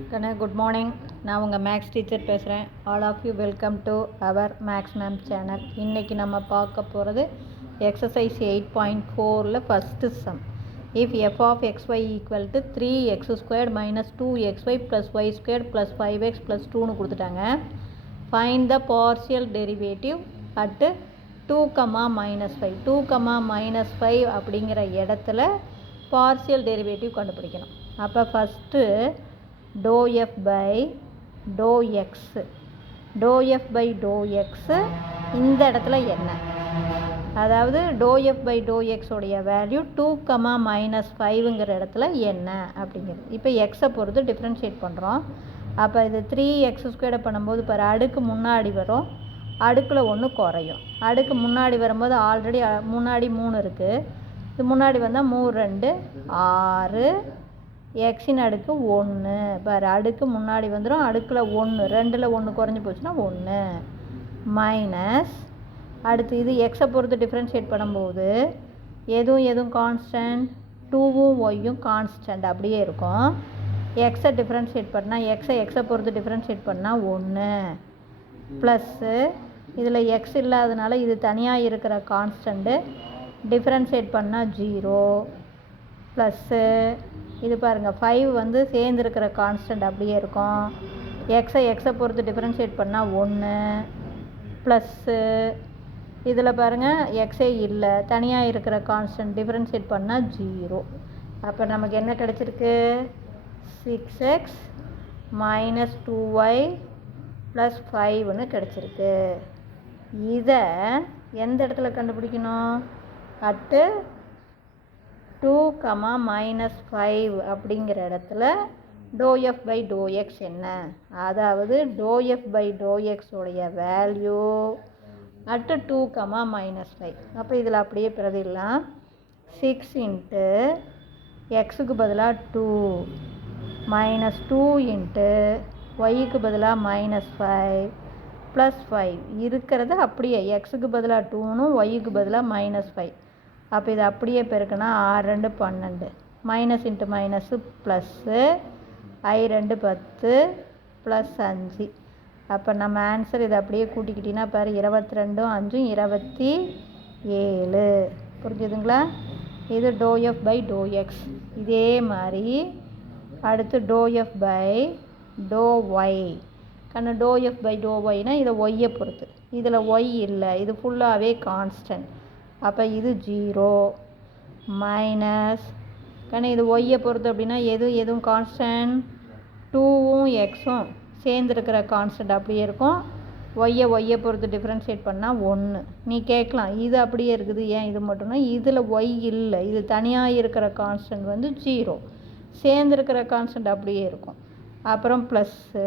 Good morning. நான் உங்கள் maths teacher பேசுகிறேன். All of you welcome to our maths ma'am channel. இன்றைக்கி நம்ம பார்க்க போகிறது எக்ஸசைஸ் 8.4ல் first sum. If f of x y equal to 3x² minus 2xy plus y² plus 5x plus 2ன்னு கொடுத்துட்டாங்க. Find the partial derivative at 2, -5 2, அப்படிங்கிற இடத்துல partial derivative கண்டுபிடிக்கணும். அப்போ ஃபஸ்ட்டு ∂f by ∂x இந்த இடத்துல என்ன, அதாவது ∂f by ∂x உடைய வேல்யூ 2, -5ங்கிற இடத்துல என்ன அப்படிங்கிறது. இப்போ எக்ஸை பொறுத்து டிஃப்ரென்ஷியேட் பண்ணுறோம். அப்போ இது 3x² பண்ணும்போது பாரு, அடுக்கு முன்னாடி வரும், அடுக்கில் 1 குறையும். அடுக்கு முன்னாடி வரும்போது ஆல்ரெடி முன்னாடி 3 இருக்குது, இது முன்னாடி வந்தால் 3 2 6, எக்ஸின் அடுக்கு 1 பாரு, அடுக்கு முன்னாடி வந்துடும், அடுக்கில் 1 2ல் 1 குறைஞ்சி போச்சுன்னா 1 மைனஸ். அடுத்து இது எக்ஸை பொறுத்து டிஃப்ரென்ஷியேட் பண்ணும்போது எதுவும் கான்ஸ்டன்ட், 2வும் ஒய்யும் கான்ஸ்டன்ட் அப்படியே இருக்கும். எக்ஸை டிஃப்ரென்ஷியேட் பண்ணால் எக்ஸை பொறுத்து டிஃப்ரென்ஷியேட் பண்ணால் 1 ப்ளஸ்ஸு இதில் எக்ஸ் இல்லாதனால இது தனியாக இருக்கிற கான்ஸ்டண்ட்டு டிஃப்ரென்ஷியேட் பண்ணால் 0 ப்ளஸ்ஸு இது பாருங்கள் 5 வந்து சேர்ந்துருக்கிற கான்ஸ்டன்ட் அப்படியே இருக்கும். எக்ஸை பொறுத்து டிஃப்ரென்ஷியேட் பண்ணால் 1 ப்ளஸ்ஸு இதில் பாருங்கள் எக்ஸே இல்லை, தனியாக இருக்கிற கான்ஸ்டன்ட் டிஃப்ரென்ஷியேட் பண்ணால் 0. அப்போ நமக்கு என்ன கிடச்சிருக்கு, 6x மைனஸ் 2y ப்ளஸ் 5ன்னு கிடச்சிருக்கு. இதை எந்த இடத்துல கண்டுபிடிக்கணும், அட்டு 2, -5 அப்படிங்கிற இடத்துல ∂f by ∂x என்ன, அதாவது ∂f by ∂x உடைய வேல்யூ அட்டு 2, -5. அப்போ இதில் அப்படியே பிரதிடலாம். 6 இன்ட்டு எக்ஸுக்கு பதிலாக 2 மைனஸ் 2 இன்ட்டு ஒய்க்கு பதிலாக -5 ப்ளஸ் 5 இருக்கிறது அப்படியே எக்ஸுக்கு பதிலாக 2னும் ஒய்க்கு பதிலாக -5. அப்போ இது அப்படியே பெருக்குனா 6 2 12 minus into minus plus I 2 10 plus 5. அப்போ நம்ம ஆன்சர் இதை அப்படியே கூட்டிக்கிட்டிங்கன்னா பாரு, 22 5 27. புரிஞ்சுதுங்களா? இது ∂f by ∂x. இதே மாதிரி அடுத்து ∂f by ∂y. ∂f by ∂yனா இதை ஒய்யை பொறுத்து, இதில் ஒய் இல்லை, இது ஃபுல்லாகவே கான்ஸ்டன்ட். அப்போ இது 0 மைனஸ் இது ஒய்யை பொறுத்து அப்படின்னா எதுவும் கான்ஸ்டன்ட், 2வும் எக்ஸும் சேர்ந்துருக்கிற கான்ஸ்டன்ட் அப்படியே இருக்கும். ஒய்யை பொறுத்து டிஃப்ரென்ஷியேட் பண்ணால் 1. நீ கேட்கலாம் இது அப்படியே இருக்குது ஏன் இது மட்டும்னா, இதில் ஒய் இல்லை, இது தனியாக இருக்கிற கான்ஸ்டன்ட் வந்து 0, சேர்ந்துருக்கிற கான்ஸ்டன்ட் அப்படியே இருக்கும். அப்புறம் ப்ளஸ்ஸு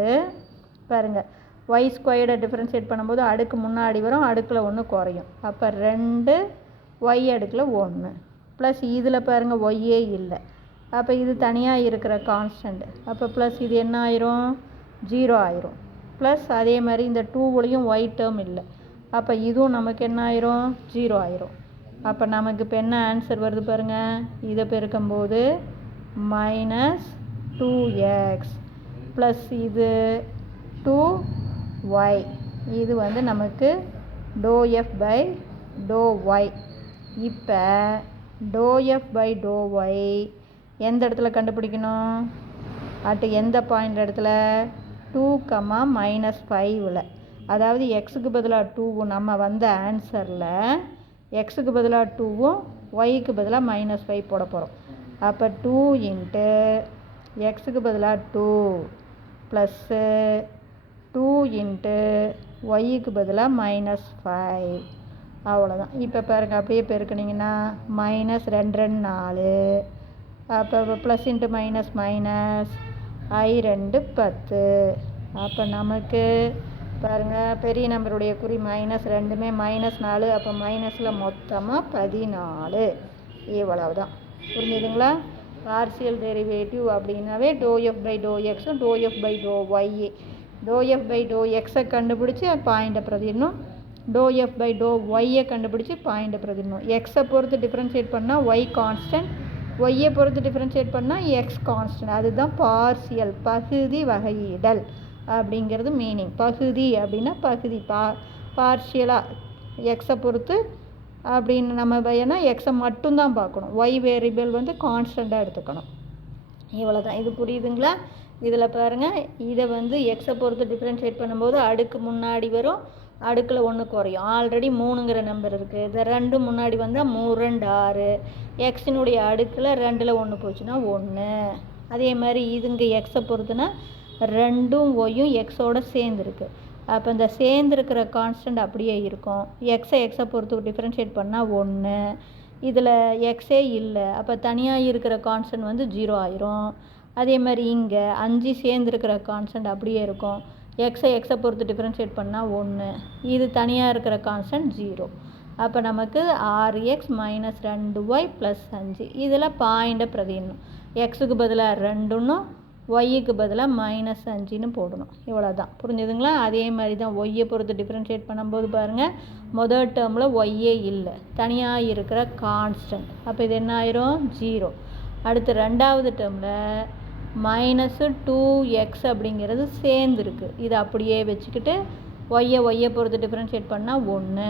பாருங்கள், y² டிஃப்ரென்ஷியேட் பண்ணும்போது அடுக்கு முன்னாடி வரும், அடுக்கில் 1 குறையும். அப்போ 2 y அடுக்கில் 1 ப்ளஸ் இதில் பாருங்கள் ஒய்யே இல்லை, அப்போ இது தனியாக இருக்கிற கான்ஸ்டன்ட். அப்போ ப்ளஸ் இது என்ன ஆயிரும், 0 ஆயிரும். ப்ளஸ் அதே மாதிரி இந்த 2லையும் ஒய் டேர்ம் இல்லை, அப்போ இதுவும் நமக்கு என்ன ஆயிரும், 0 ஆயிரும். அப்போ நமக்கு இப்போ என்ன ஆன்சர் வருது பாருங்கள், இதை பெருக்கும்போது மைனஸ் 2x ப்ளஸ் இது 2y. இது வந்து நமக்கு ∂f by ∂y. இப்போ ∂f by ∂y எந்த இடத்துல கண்டுபிடிக்கணும், அட்டு எந்த பாயிண்ட் இடத்துல, 2, -5ல். அதாவது எக்ஸுக்கு பதிலாக 2வும் நம்ம வந்த ஆன்சரில் எக்ஸுக்கு பதிலாக 2வும் ஒய்க்கு பதிலாக -5 போட போகிறோம். அப்போ 2 இன்ட்டு எக்ஸுக்கு பதிலாக 2 ப்ளஸ்ஸு 2 இன்ட்டு ஒய்க்கு பதிலாக -5. அவ்வளோதான். இப்போ பாருங்கள் அப்படியே பெருக்குனிங்கன்னா மைனஸ் 2 2 4, அப்போ ப்ளஸ் இன்ட்டு மைனஸ் I 2 10. அப்போ நமக்கு பாருங்கள் பெரிய நம்பருடைய குறி -2மே -4, அப்போ மைனஸில் மொத்தமாக 14. இவ்வளவுதான். புரிஞ்சுதுங்களா? பார்ஷியல் டெரிவேட்டிவ் அப்படின்னாவே ∂f by ∂xும் ∂f by ∂y. ∂f by ∂xை கண்டுபிடிச்சி பாயிண்டை பிரதிடணும், ∂f by ∂yயை கண்டுபிடிச்சி பாயிண்டை பிரதிடணும். எக்ஸை பொறுத்து டிஃப்ரென்ஷியேட் பண்ணால் ஒய் கான்ஸ்டன்ட், ஒய்யை பொறுத்து டிஃப்ரென்ஷியேட் பண்ணால் எக்ஸ் கான்ஸ்டன்ட், அதுதான் பார்சியல் பகுதி வகையிடல் அப்படிங்கிறது மீனிங். பகுதி அப்படின்னா பகுதி பார்ஷியலாக எக்ஸை பொறுத்து அப்படின்னு நம்ம ஏன்னா எக்ஸை மட்டும்தான் பார்க்கணும், ஒய் வேரியபிள் வந்து கான்ஸ்டண்ட்டாக எடுத்துக்கணும். இவ்வளோ தான். இது புரியுதுங்களா? இதில் பாருங்கள், இதை வந்து எக்ஸை பொறுத்து டிஃப்ரென்ஷியேட் பண்ணும்போது அடுக்கு முன்னாடி வரும், அடுக்கில் 1 குறையும். ஆல்ரெடி 3ங்கிற நம்பர் இருக்குது, இதை 2 முன்னாடி வந்தால் 3 2 6, எக்ஸினுடைய அடுக்கில் 2ல் 1 போச்சுன்னா 1. அதே மாதிரி இதுங்க எக்ஸை பொறுத்துனா 2ம் ஒய்யும் எக்ஸோட சேர்ந்துருக்கு. அப்போ இந்த சேர்ந்துருக்கிற கான்ஸ்டன்ட் அப்படியே இருக்கும். எக்ஸை பொறுத்து டிஃப்ரென்ஷியேட் பண்ணால் 1, இதில் எக்ஸே இல்லை, அப்போ தனியாக இருக்கிற கான்ஸ்டன்ட் வந்து 0 ஆயிரும். அதே மாதிரி இங்கே 5 சேர்ந்துருக்கிற கான்ஸ்டன்ட் அப்படியே இருக்கும். எக்ஸை பொறுத்து டிஃப்ரென்ஷியேட் பண்ணால் 1, இது தனியாக இருக்கிற கான்ஸ்டன்ட் 0. அப்போ நமக்கு 6x மைனஸ் 2y ப்ளஸ் 5. இதில் பாயிண்ட்டை பிரதிடணும். எக்ஸுக்கு பதிலாக 2ன்னும் ஒய்யுக்கு பதிலாக மைனஸ் 5ன்னு போடணும். இவ்வளோ தான். புரிஞ்சுதுங்களா? அதே மாதிரி தான் ஒய்யை பொறுத்து டிஃப்ரென்ஷியேட் பண்ணும்போது பாருங்கள், முதல் டேர்மில் ஒய்யே இல்லை, தனியாக இருக்கிற கான்ஸ்டன்ட். அப்போ இது என்ன ஆயிரும்? 0. அடுத்து ரெண்டாவது டேர்மில் மைனஸு 2x அப்படிங்கிறது சேர்ந்துருக்கு, இது அப்படியே வச்சுக்கிட்டு ஒய்யை பொறுத்து டிஃப்ரென்ஷியேட் பண்ணால் 1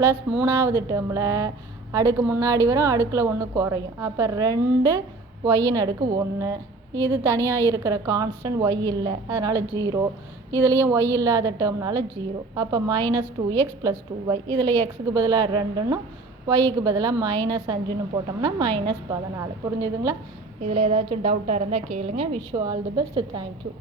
ப்ளஸ் மூணாவது டேர்மில் அடுக்கு முன்னாடி வரும், அடுக்கில் 1 குறையும். அப்போ 2 ஒய்யின் அடுக்கு 1, இது தனியாக இருக்கிற கான்ஸ்டன்ட் ஒய் இல்லை, அதனால் 0. இதுலேயும் ஒய் இல்லாத டேர்ம்னால 0. அப்போ மைனஸ் 2x ப்ளஸ் 2y, இதில் எக்ஸுக்கு பதிலாக 2ன்னும் ஒய்க்கு பதிலாக மைனஸ் 5ன்னு போட்டோம்னா மைனஸ் 14. புரிஞ்சுதுங்களா? இதில் ஏதாச்சும் டவுட்டாக இருந்தால் கேளுங்க. Wish you all the best. Thank you.